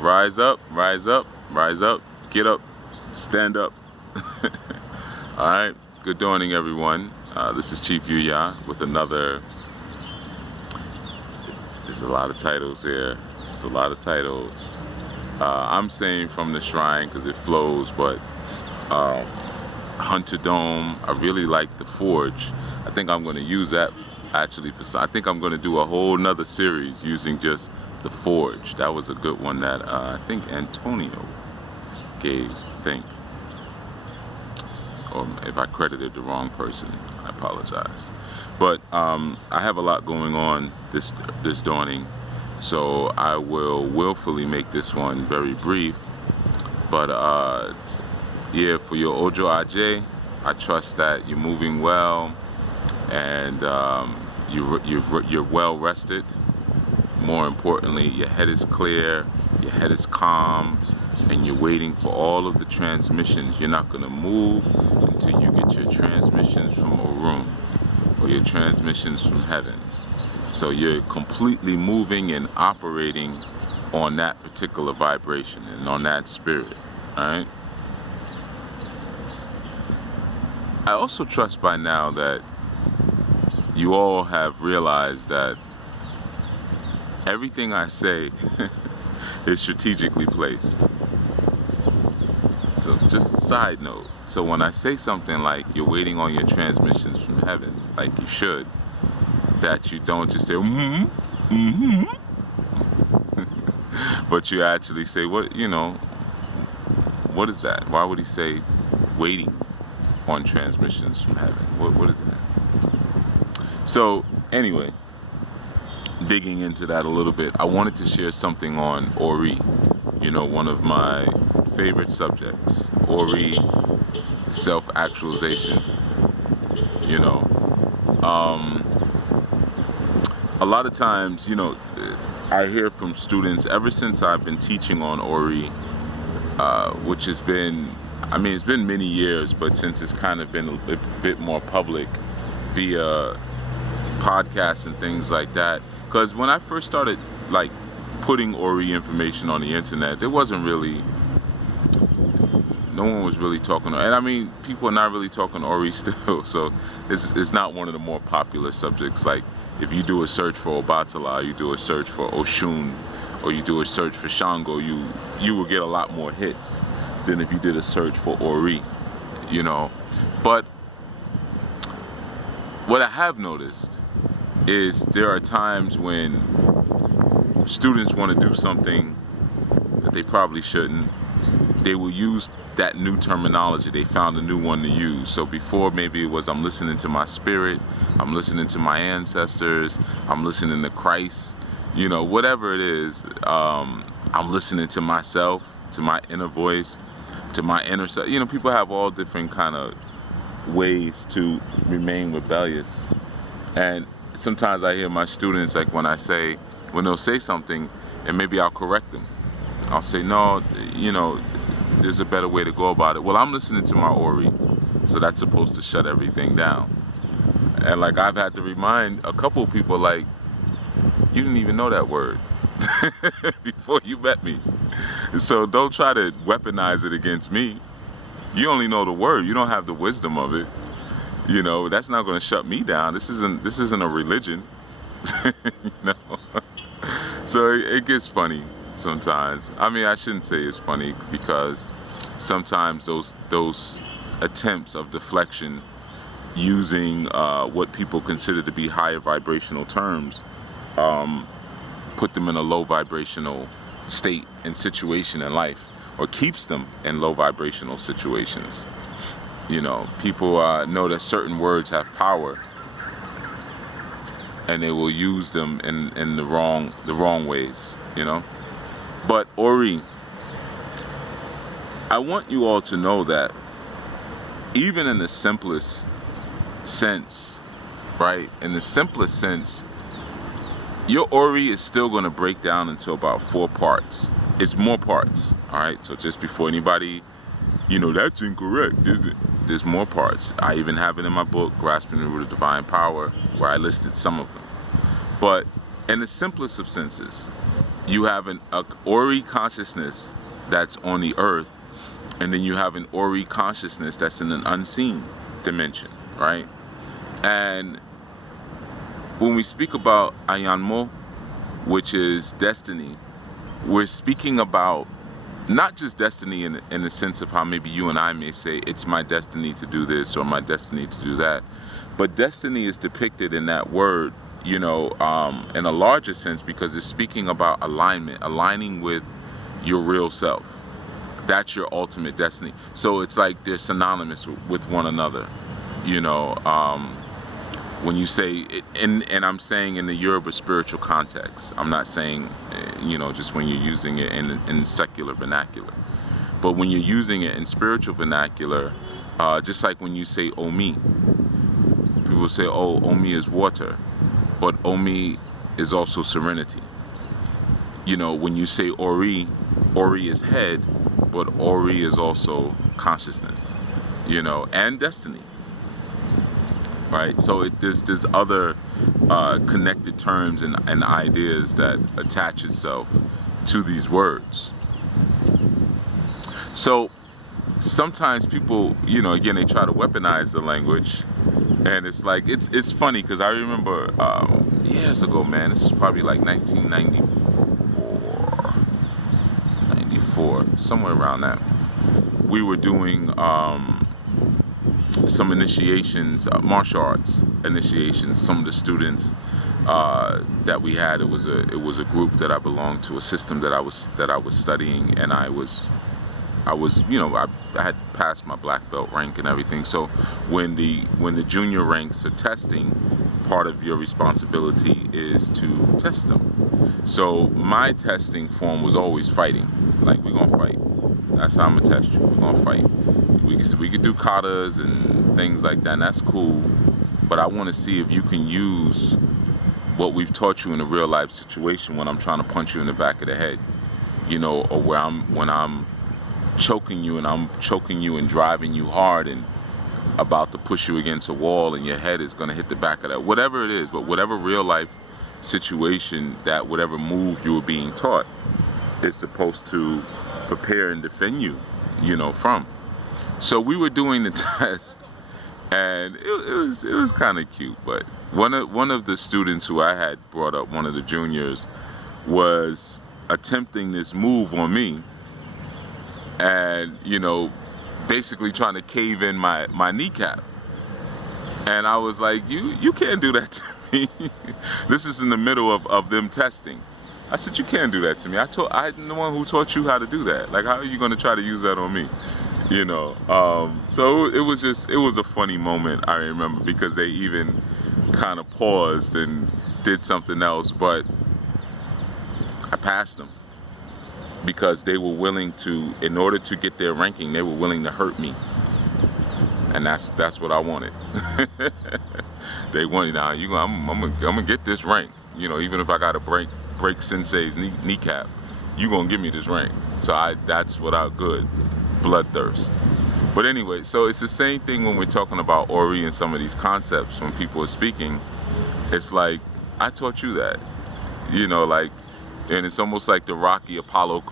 Rise up, rise up, rise up, get up, stand up. All right, good morning, everyone. This is Chief Yuya with another. There's a lot of titles here. There's a lot of titles. I'm saying from the shrine because it flows, but Hunter Dome. I really like the Forge. I think I'm going to use that actually. I think I'm going to do a whole nother series using just the Forge. That was a good one that I think Antonio gave. I think, or if I credited the wrong person, I apologize. But I have a lot going on this dawning, so I will willfully make this one very brief. But yeah, for your Ojo Aj, I trust that you're moving well and you're well rested. More importantly, your head is clear, your head is calm, and you're waiting for all of the transmissions. You're not going to move until you get your transmissions from Orun or your transmissions from heaven. So you're completely moving and operating on that particular vibration and on that spirit, all right? I also trust by now that you all have realized that everything I say is strategically placed. So just side note. So when I say something like you're waiting on your transmissions from heaven, like you should, that you don't just say, but you actually say, what is that? Why would he say waiting on transmissions from heaven? What is that? So anyway, digging into that a little bit, I wanted to share something on Ori, one of my favorite subjects. Ori, self-actualization. A lot of times, I hear from students ever since I've been teaching on Ori, which has been, it's been many years, but since it's kind of been a bit more public via podcasts and things like that. Because when I first started putting Ori information on the internet, there wasn't really, no one was really talking, and people are not really talking Ori still, so it's not one of the more popular subjects. Like if you do a search for Obatala, you do a search for Oshun, or you do a search for Shango, you will get a lot more hits than if you did a search for Ori, But what I have noticed is there are times when students want to do something that they probably shouldn't. They will use that new terminology. They found a new one to use. So before, maybe it was I'm listening to my spirit, I'm listening to my ancestors, I'm listening to Christ, whatever it is. I'm listening to myself, to my inner voice, to my inner self. People have all different kind of ways to remain rebellious. And sometimes I hear my students, when they'll say something, and maybe I'll correct them. I'll say, no, there's a better way to go about it. Well, I'm listening to my Ori, so that's supposed to shut everything down. And I've had to remind a couple of people, you didn't even know that word before you met me. So don't try to weaponize it against me. You only know the word. You don't have the wisdom of it. That's not going to shut me down. This isn't a religion. So it gets funny sometimes. I shouldn't say it's funny, because sometimes those attempts of deflection using what people consider to be higher vibrational terms put them in a low vibrational state and situation in life, or keeps them in low vibrational situations. People know that certain words have power, and they will use them in the wrong ways, But Ori, I want you all to know that even in the simplest sense, right? In the simplest sense, your Ori is still going to break down into about 4 parts. It's more parts, all right? So just before anybody, that's incorrect, is it? There's more parts. I even have it in my book, Grasping the Root of Divine Power, where I listed some of them. But in the simplest of senses, you have a Ori consciousness that's on the earth, and then you have an Ori consciousness that's in an unseen dimension, right? And when we speak about Ayanmo, which is destiny, we're speaking about not just destiny in the sense of how maybe you and I may say, it's my destiny to do this or my destiny to do that, but destiny is depicted in that word, you know, in a larger sense, because it's speaking about alignment, aligning with your real self. That's your ultimate destiny. So it's like they're synonymous with one another, you know. When you say it, and I'm saying in the Yoruba spiritual context, I'm not saying, you know, just when you're using it in secular vernacular, but when you're using it in spiritual vernacular, just like when you say Omi, people say, oh, Omi is water, but Omi is also serenity. You know, when you say Ori, Ori is head, but Ori is also consciousness, you know, and destiny. Right, so there's other connected terms and ideas that attach itself to these words. So sometimes people, you know, again, they try to weaponize the language, and it's like it's funny because I remember years ago, man. This is probably like 1994, somewhere around that. We were doing some initiations, martial arts initiations. Some of the students that we had, it was a group that I belonged to, a system that I was studying, and I was, you know, I had passed my black belt rank and everything. So when the junior ranks are testing, part of your responsibility is to test them. So my testing form was always fighting. Like, we're gonna fight. That's how I'm gonna test you. We're gonna fight. We could do katas and things like that, and that's cool. But I want to see if you can use what we've taught you in a real life situation when I'm trying to punch you in the back of the head, you know, or when I'm choking you and driving you hard and about to push you against a wall and your head is going to hit the back of that, whatever it is, but whatever real life situation, that whatever move you were being taught is supposed to prepare and defend you, you know, from. So we were doing the test, and it was kind of cute. But one of the students who I had brought up, one of the juniors, was attempting this move on me, and, you know, basically trying to cave in my kneecap. And I was like, you can't do that to me. This is in the middle of them testing. I said, you can't do that to me. I'm the one who taught you how to do that. Like, how are you going to try to use that on me? You know, so it was a funny moment, I remember, because they even kind of paused and did something else, but I passed them because they were willing to, in order to get their ranking, they were willing to hurt me, and that's what I wanted. They wanted, now I'm gonna get this rank, you know, even if I gotta break Sensei's kneecap, you gonna give me this rank. So that's what I good. Bloodthirst. But anyway, so it's the same thing when we're talking about Ori and some of these concepts. When people are speaking, it's like, I taught you that, you know, like, and it's almost like the Rocky Apollo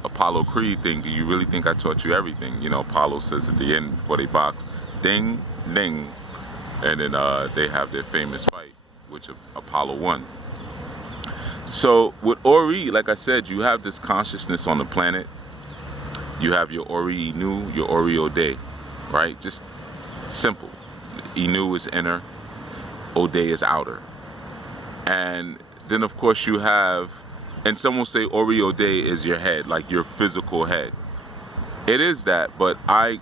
Creed thing. Do you really think I taught you everything? You know, Apollo says at the end before they box, ding, ding, and then they have their famous fight, which Apollo won. So with Ori, like I said, you have this consciousness on the planet. You have your Ori Inu, your Ori Ode, right? Just simple. Inu is inner, Ode is outer. And then of course you have, and some will say Ori Ode is your head, like your physical head. It is that, but I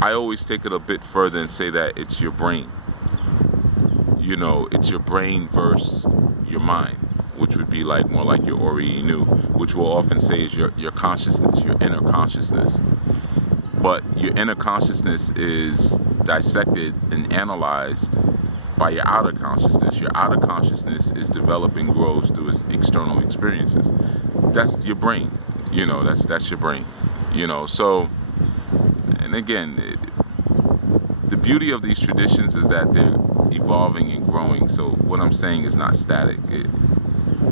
always take it a bit further and say that it's your brain. You know, it's your brain versus your mind, which would be like more like your Ori Inu, which we'll often say is your consciousness, your inner consciousness. But your inner consciousness is dissected and analyzed by your outer consciousness. Your outer consciousness is developing, grows through its external experiences. That's your brain, you know, that's your brain, you know. So, and again, the beauty of these traditions is that they're evolving and growing. So what I'm saying is not static.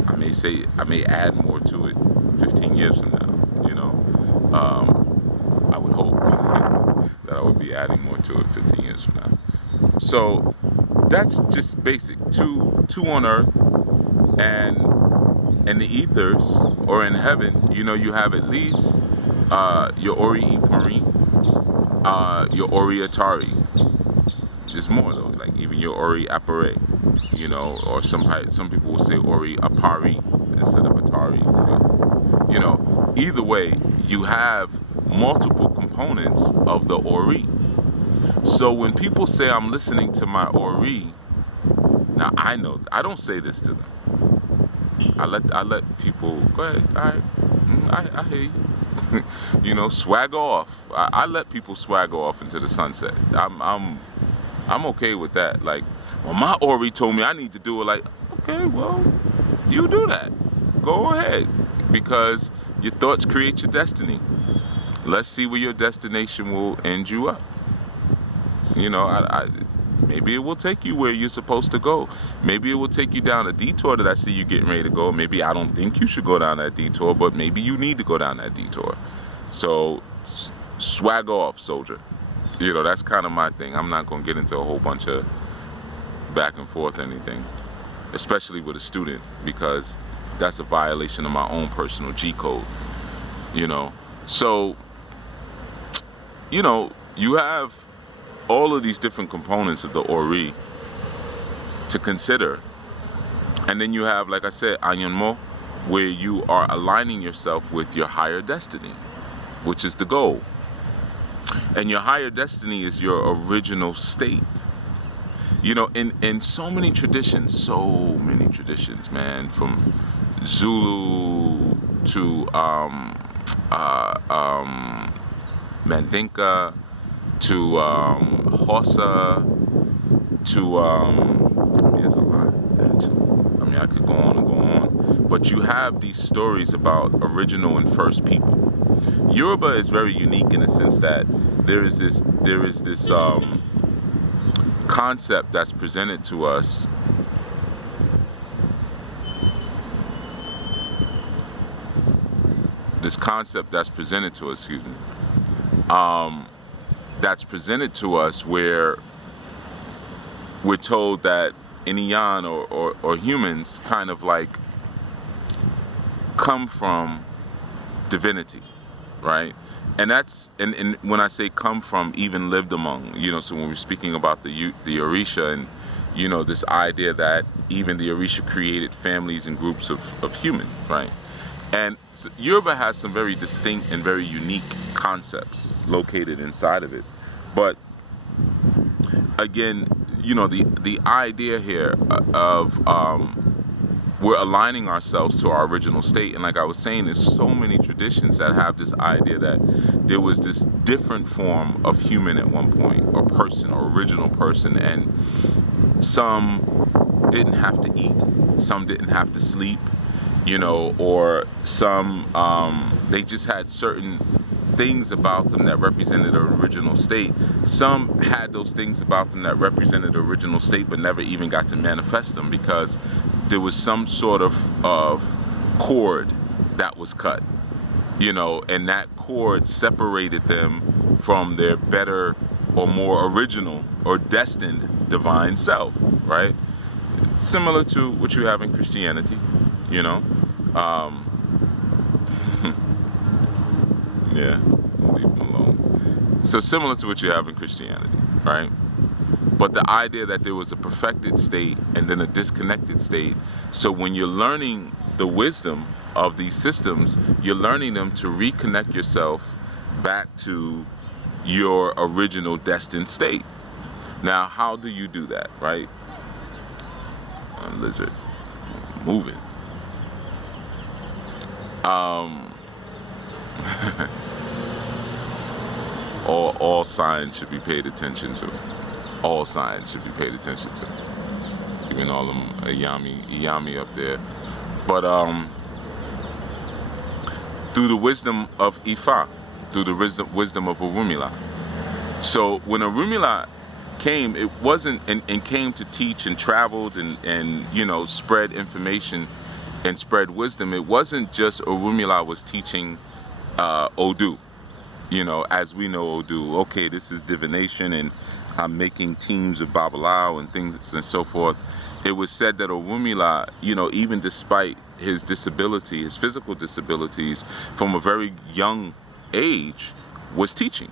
I may add more to it, 15 years from now, you know. I would hope that I would be adding more to it 15 years from now. So that's just basic. Two on earth, and in the ethers or in heaven, you know, you have at least your Ori your Ori Atari. There's more though, like even your Ori Appare, you know, or some people will say Ori Apari instead of Atari. But, you know, either way, you have multiple components of the Ori. So when people say I'm listening to my Ori, now I know I don't say this to them. I let people go ahead. All right, I hear you. You know, swag off. I let people swag off into the sunset. I'm okay with that. Like, well, my Ori told me I need to do it. Like, okay, well, you do that. Go ahead, because your thoughts create your destiny. Let's see where your destination will end you up. You know, maybe it will take you where you're supposed to go. Maybe it will take you down a detour that I see you getting ready to go. Maybe I don't think you should go down that detour, but maybe you need to go down that detour. So swag off, soldier. You know, that's kind of my thing. I'm not going to get into a whole bunch of back and forth anything, especially with a student, because that's a violation of my own personal G code, you know. So, you know, you have all of these different components of the Ori to consider. And then you have, like I said, Anyanmo, where you are aligning yourself with your higher destiny, which is the goal. And your higher destiny is your original state. You know, in so many traditions, man, from Zulu to Mandinka to Xhosa to there's a lot actually. I mean, I could go on and go on, but you have these stories about original and first people. Yoruba is very unique in the sense that there is this concept that's presented to us. This concept that's presented to us, excuse me, that's presented to us where we're told that Iniyan or humans kind of like come from divinity, right? And that's, and when I say come from, even lived among, you know, so when we're speaking about the Orisha and, you know, this idea that even the Orisha created families and groups of humans, right? And so Yoruba has some very distinct and very unique concepts located inside of it. But again, you know, the idea here of we're aligning ourselves to our original state. And like I was saying, there's so many traditions that have this idea that there was this different form of human at one point, or person, or original person, and some didn't have to eat, some didn't have to sleep, you know, or some, they just had certain things about them that represented an original state. Some had those things about them that represented the original state but never even got to manifest them because there was some sort of cord that was cut, you know, and that cord separated them from their better or more original or destined divine self, right? Similar to what you have in Christianity, you know. Yeah, leave them alone. So similar to what you have in Christianity, right? But the idea that there was a perfected state and then a disconnected state. So when you're learning the wisdom of these systems, you're learning them to reconnect yourself back to your original destined state. Now, how do you do that, right? Lizard, moving. All signs should be paid attention to. All signs should be paid attention to. Even all them Iyami up there. But through the wisdom of Ifa, through the wisdom of Orunmila. So when Orunmila came, it wasn't and came to teach and traveled and you know, spread information. and spread wisdom, it wasn't just Orunmila was teaching Odu, as we know Odu. Okay, this is divination, and I'm making teams of Babalao and things and so forth. It was said that Orunmila, even despite his disability, his physical disabilities, from a very young age, was teaching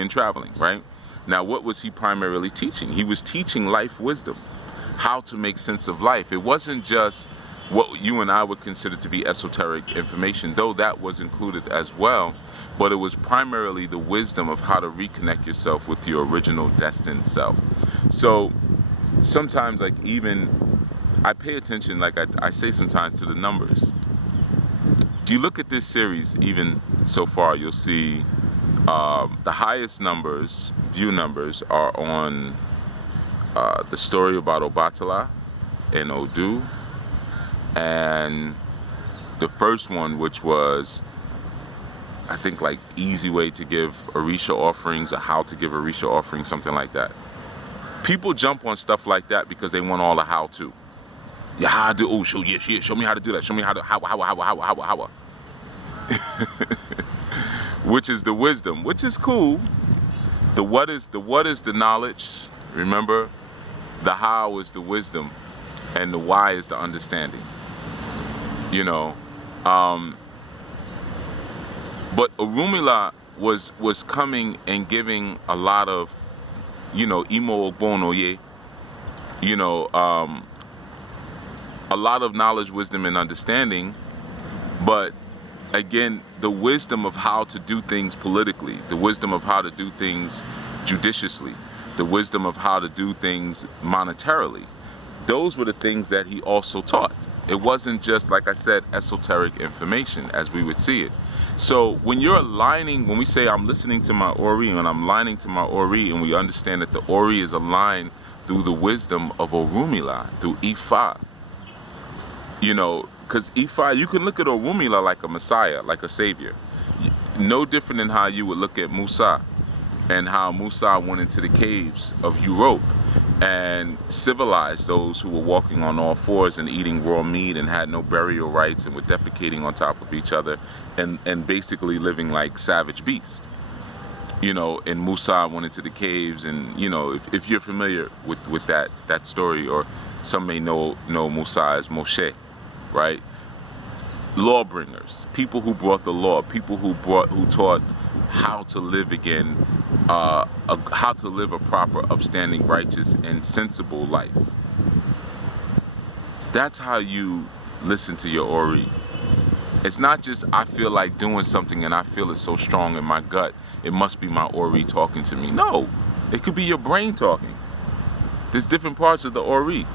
and traveling, right? Now, what was he primarily teaching? He was teaching life wisdom, how to make sense of life. It wasn't just what you and I would consider to be esoteric information, though that was included as well, but it was primarily the wisdom of how to reconnect yourself with your original destined self. So sometimes, like, even I pay attention, like I say sometimes, to the numbers. If you look at this series, even so far, you'll see the highest numbers, view numbers, are on the story about Obatala and Odu, and the first one, which was, I think, like, easy way to give Orisha offerings, or how to give Orisha offerings, something like that. People jump on stuff like that because they want all the how-to. Yeah, how to do? Oh, show me how to do that. Show me how. Which is the wisdom, which is cool. The what is the knowledge. Remember, the how is the wisdom, and the why is the understanding. But Orunmila was coming and giving a lot of, imo ogbonoye, a lot of knowledge, wisdom, and understanding. But again, the wisdom of how to do things politically, the wisdom of how to do things judiciously, the wisdom of how to do things monetarily, those were the things that he also taught. It wasn't just, like I said, esoteric information as we would see it. So when you're aligning, when we say I'm listening to my Ori and I'm aligning to my Ori, and we understand that the Ori is aligned through the wisdom of Orunmila, through Ifa, because Ifa, you can look at Orunmila like a messiah, like a savior. No different than how you would look at Musa, and how Musa went into the caves of Europe and civilized those who were walking on all fours and eating raw meat and had no burial rites and were defecating on top of each other and basically living like savage beasts. And Musa went into the caves, and if you're familiar with that story, or some may know Musa as Moshe, right? Lawbringers, people who brought the law, people who taught how to live again, how to live a proper, upstanding, righteous, and sensible life. That's how you listen to your Ori. It's not just, I feel like doing something and I feel it so strong in my gut, it must be my Ori talking to me. No, it could be your brain talking. There's different parts of the Ori.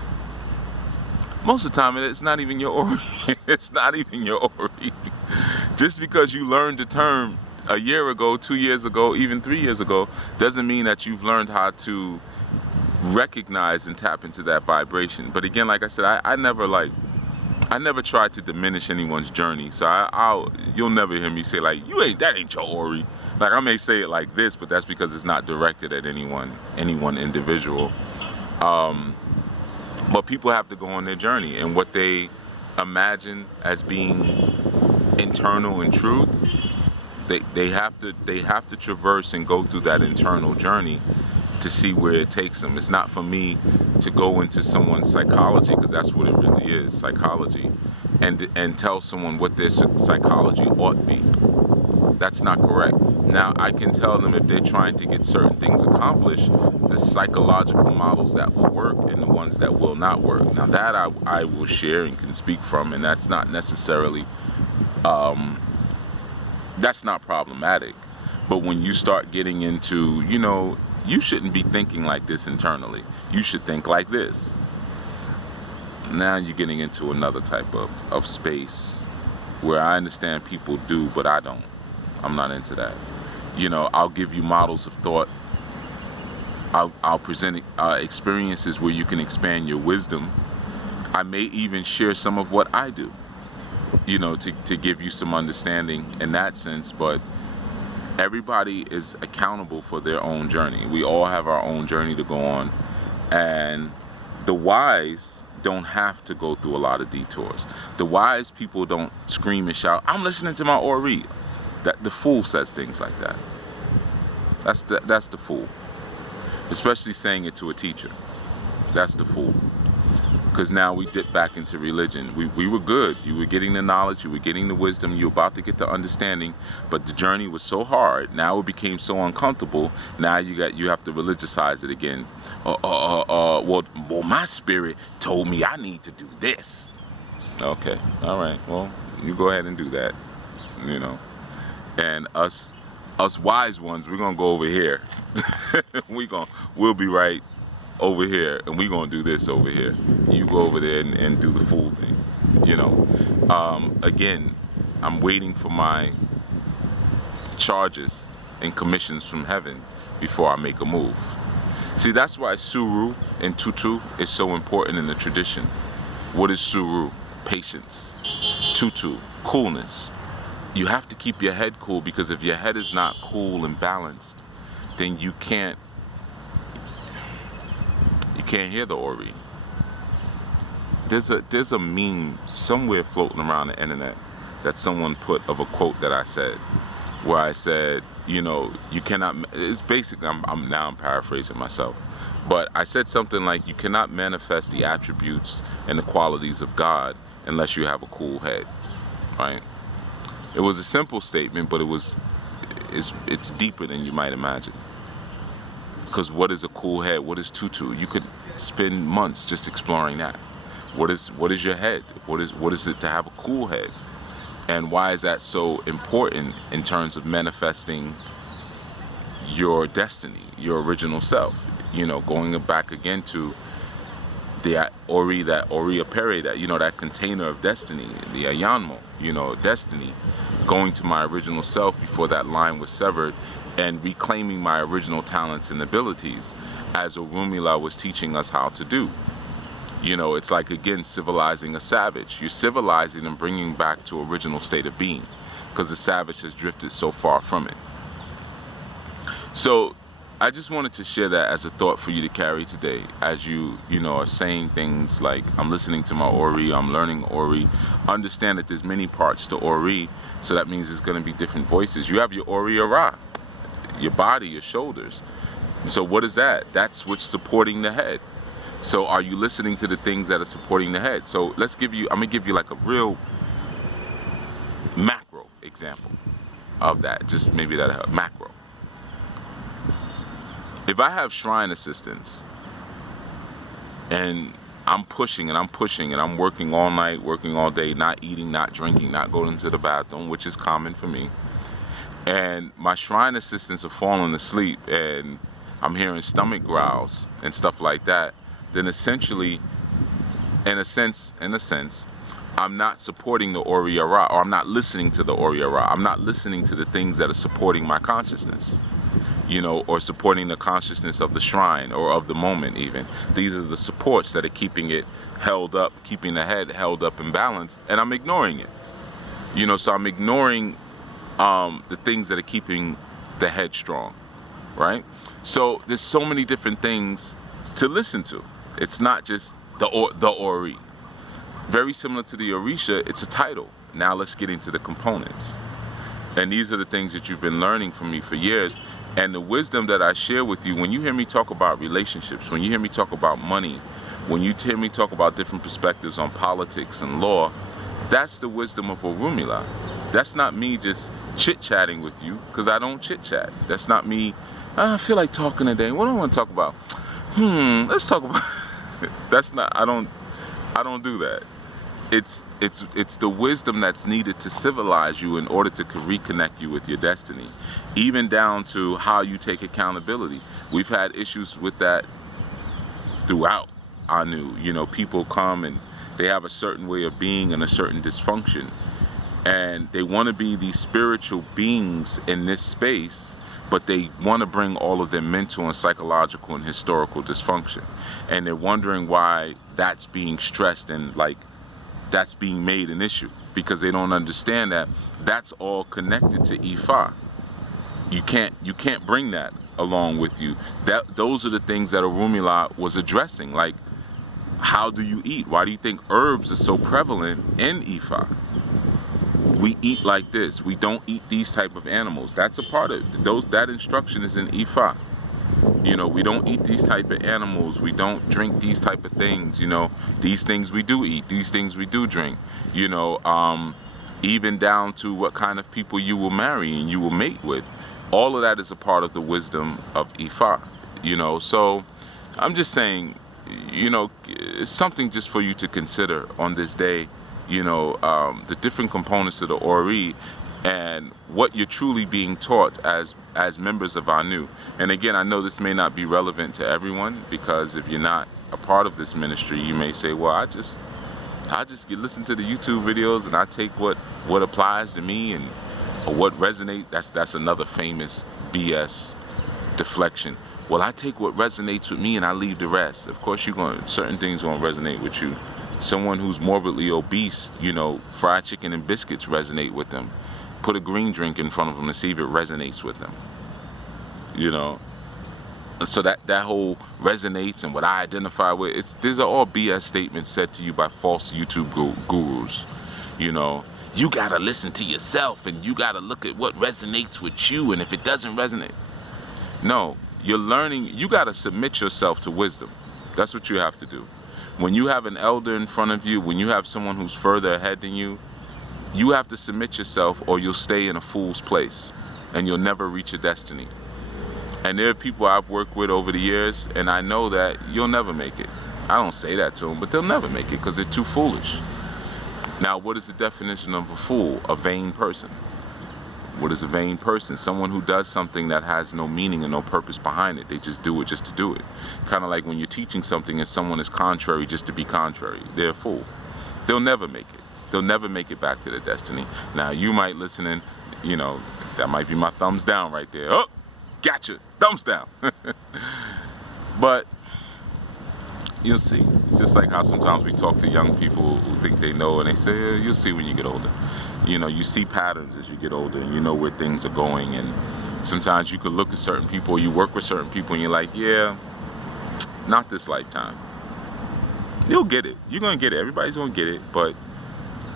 Most of the time, it's not even your Ori. It's not even your Ori. Just because you learned the term a year ago, 2 years ago, even 3 years ago, doesn't mean that you've learned how to recognize and tap into that vibration. But again, like I said, I never tried to diminish anyone's journey. So you'll never hear me say, like, that ain't your Ori. Like, I may say it like this, but that's because it's not directed at any one individual. But people have to go on their journey, and what they imagine as being internal and truth, they have to traverse and go through that internal journey to see where it takes them. It's not for me to go into someone's psychology, because that's what it really is, psychology, and tell someone what their psychology ought to be. That's not correct. Now, I can tell them, if they're trying to get certain things accomplished, the psychological models that will work and the ones that will not work. Now, that I will share and can speak from, and that's not necessarily, that's not problematic. But when you start getting into, you shouldn't be thinking like this internally. You should think like this. Now you're getting into another type of space where I understand people do, but I don't. I'm not into that. I'll give you models of thought. I'll present experiences where you can expand your wisdom. I may even share some of what I do, to give you some understanding in that sense. But everybody is accountable for their own journey. We all have our own journey to go on. And the wise, don't have to go through a lot of detours. The wise people don't scream and shout, I'm listening to my Ori. That the fool says things like that. That's the fool. Especially saying it to a teacher. That's the fool. Because now we dip back into religion. We were good. You were getting the knowledge, you were getting the wisdom, you were about to get the understanding, but the journey was so hard. Now it became so uncomfortable. Now you have to religiousize it again. Well, my spirit told me I need to do this. Okay, all right. Well, you go ahead and do that. You know, and us wise ones, we're gonna go over here. We'll be right over here, and we're gonna do this over here. You go over there and do the fool thing. You know, again, I'm waiting for my charges and commissions from heaven before I make a move. See, that's why suru and tutu is so important in the tradition. What is suru? Patience. Tutu, coolness. You have to keep your head cool, because if your head is not cool and balanced, then you can't hear the Ori. There's a meme somewhere floating around the internet that someone put of a quote that I said, where I said, you know, you cannot, it's basically, I'm paraphrasing myself, but I said something like, you cannot manifest the attributes and the qualities of God unless you have a cool head, right? It was a simple statement, but it's deeper than you might imagine. Because what is a cool head? What is tutu? You could spend months just exploring that. What is your head? What is it to have a cool head? And why is that so important in terms of manifesting your destiny, your original self? You know, going back again to the Ori Apere, that, you know, that container of destiny, the Ayanmo, you know, destiny, going to my original self before that line was severed, and reclaiming my original talents and abilities, as Orunmila was teaching us how to do. You know, it's like, again, civilizing a savage. You're civilizing and bringing back to original state of being, because the savage has drifted so far from it. So I just wanted to share that as a thought for you to carry today, as you know, are saying things like, I'm listening to my Ori, I'm learning Ori. Understand that there's many parts to Ori, so that means there's going to be different voices. You have your Ori Ara, your body, your shoulders. So what is that? That's what's supporting the head. So are you listening to the things that are supporting the head? So I'm gonna give you like a real macro example of that. Just maybe that'll help. Macro. If I have shrine assistants and I'm pushing and I'm working all night, working all day, not eating, not drinking, not going to the bathroom, which is common for me, and my shrine assistants are falling asleep and I'm hearing stomach growls and stuff like that, then essentially, in a sense, I'm not supporting the Ori Ara, or I'm not listening to the Ori Ara. I'm not listening to the things that are supporting my consciousness, you know, or supporting the consciousness of the shrine or of the moment even. These are the supports that are keeping it held up, keeping the head held up in balance, and I'm ignoring it. You know, so I'm ignoring the things that are keeping the head strong, right? So there's so many different things to listen to. It's not just the Ori. Very similar to the Orisha, it's a title. Now let's get into the components. And these are the things that you've been learning from me for years. And the wisdom that I share with you, when you hear me talk about relationships, when you hear me talk about money, when you hear me talk about different perspectives on politics and law, that's the wisdom of Orunmila. That's not me just chit-chatting with you, because I don't chit-chat. That's not me, I feel like talking today. What do I want to talk about? Let's talk about that's not, I don't do that. It's the wisdom that's needed to civilize you in order to reconnect you with your destiny, even down to how you take accountability. We've had issues with that throughout Anu. You know, people come and they have a certain way of being and a certain dysfunction, and they want to be these spiritual beings in this space, but they want to bring all of their mental and psychological and historical dysfunction. And they're wondering why that's being stressed and like that's being made an issue, because they don't understand that that's all connected to Ifa. You can't bring that along with you. Those are the things that Orunmila was addressing. Like, How do you eat? Why do you think herbs are so prevalent in Ifa? We eat like this. We don't eat these type of animals. That's a part of that instruction is in Ifa. You know, we don't eat these type of animals. We don't drink these type of things. You know, these things we do eat. These things we do drink. You know, even down to what kind of people you will marry and you will mate with. All of that is a part of the wisdom of Ifa. You know, so I'm just saying, you know, it's something just for you to consider on this day. You know, the different components of the Ori and what you're truly being taught as members of Anu. And again, I know this may not be relevant to everyone, because if you're not a part of this ministry, you may say, well, I just listen to the YouTube videos and I take what applies to me and or what resonates. That's another famous BS deflection. Well, I take what resonates with me and I leave the rest. Of course, certain things gonna resonate with you. Someone who's morbidly obese, you know, fried chicken and biscuits resonate with them. Put a green drink in front of them and see if it resonates with them. You know, so that whole resonates and what I identify with, these are all BS statements said to you by false YouTube gurus. You know, you gotta listen to yourself and you gotta look at what resonates with you, and if it doesn't resonate, no, you're learning. You gotta submit yourself to wisdom. That's what you have to do. When you have an elder in front of you, when you have someone who's further ahead than you, you have to submit yourself, or you'll stay in a fool's place and you'll never reach your destiny. And there are people I've worked with over the years, and I know that you'll never make it. I don't say that to them, but they'll never make it because they're too foolish. Now, what is the definition of a fool? A vain person. What is a vain person? Someone who does something that has no meaning and no purpose behind it. They just do it just to do it. Kind of like when you're teaching something and someone is contrary just to be contrary. They're a fool. They'll never make it. They'll never make it back to their destiny. Now, you might listen and, you know, that might be my thumbs down right there. Oh, gotcha. Thumbs down. But you'll see. It's just like how sometimes we talk to young people who think they know, and they say, you'll see when you get older. You know, you see patterns as you get older, and you know where things are going. And sometimes you could look at certain people, you work with certain people, and you're like, yeah, not this lifetime. You'll get it. You're going to get it. Everybody's going to get it. But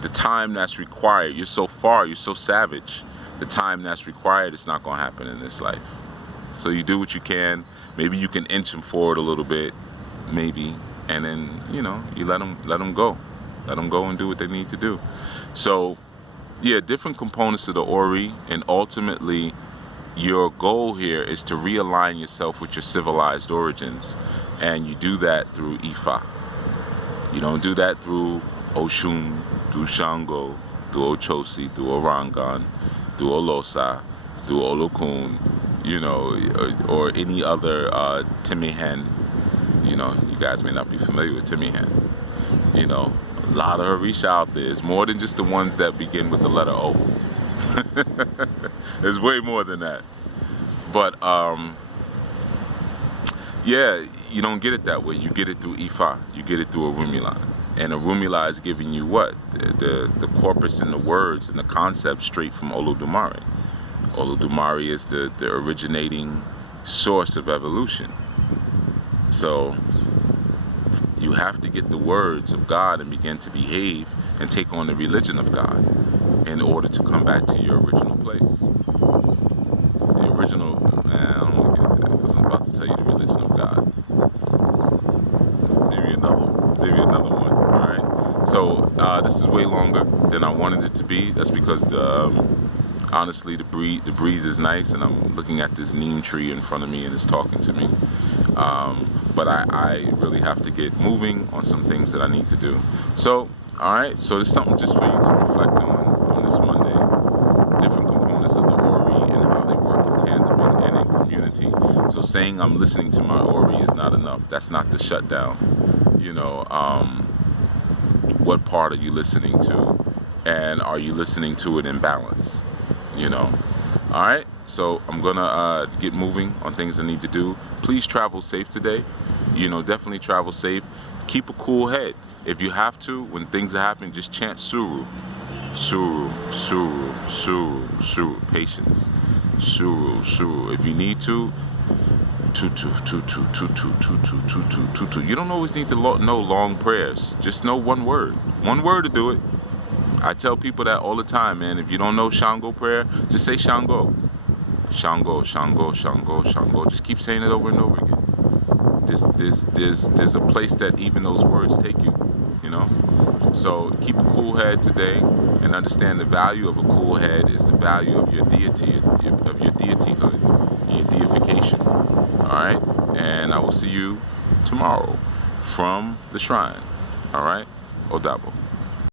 the time that's required, you're so far, you're so savage. The time that's required is not going to happen in this life. So you do what you can. Maybe you can inch them forward a little bit, maybe. And then, you know, you let them go. Let them go and do what they need to do. So, yeah, different components of the Ori, and ultimately your goal here is to realign yourself with your civilized origins, and you do that through Ifa. You don't do that through Oshun, through Shango, through Ochosi, through Orangan, through Olosa, through Olokun, you know, or any other Timihen. You know, you guys may not be familiar with Timihen. You know, a lot of Orisha out there. It's more than just the ones that begin with the letter O. There's way more than that. But yeah, you don't get it that way. You get it through Ifa. You get it through a Rumila. And a Rumila is giving you what? The corpus and the words and the concept straight from Olodumare. Olodumare is the originating source of evolution. So you have to get the words of God and begin to behave and take on the religion of God in order to come back to your original place. The original, I don't want to get into that because I'm about to tell you the religion of God. Maybe another one, all right? So this is way longer than I wanted it to be. That's because honestly, the breeze is nice, and I'm looking at this neem tree in front of me and it's talking to me. But I really have to get moving on some things that I need to do. So, all right, so there's something just for you to reflect on this Monday. Different components of the Ori and how they work in tandem and in community. So saying I'm listening to my Ori is not enough. That's not the shutdown. You know, what part are you listening to? And are you listening to it in balance? You know, all right. So I'm gonna get moving on things I need to do. Please travel safe today. You know, definitely travel safe. Keep a cool head. If you have to, when things are happening, just chant Suru. Suru, Suru, Suru, Suru. Patience. Suru, Suru. If you need to, tu. You don't always need to know long prayers. Just know one word. One word to do it. I tell people that all the time, man. If you don't know Shango prayer, just say Shango. Shango, Shango, Shango, Shango. Just keep saying it over and over again. There's a place that even those words take you, you know? So keep a cool head today and understand the value of a cool head is the value of your deity, of your deityhood, your deification. All right? And I will see you tomorrow from the shrine. All right? Odabo.